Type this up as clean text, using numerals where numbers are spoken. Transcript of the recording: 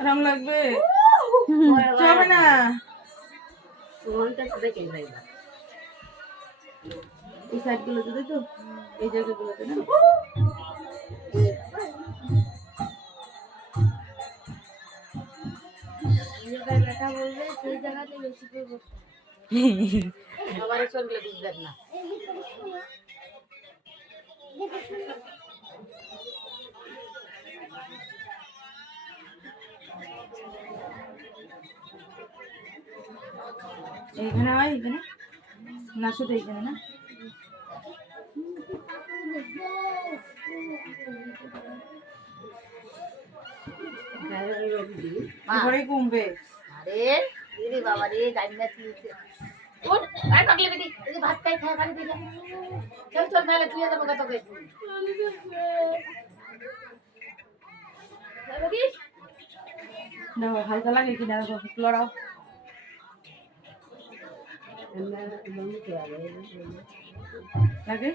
আরাম লাগবে যাবে না এই সাইড গুলোতে দেখো এই জায়গাগুলোতে না ব্যথা বলবে সেই জায়গাতে বেশি করে করতে সবার সঙ্গে বুঝবেন না এইখানে হয় এখানে না শুধু এইখানে না ঘরে কমবে আরে দিদি বাবা রে জান্নাত নিতে ওর আই পাগলে বেটি এই যে ভাত খাই খায় পানি দিলা চল চল মেলে তুই যাবো কত কে না হালকা লাগে কিনা লড়াও লাগে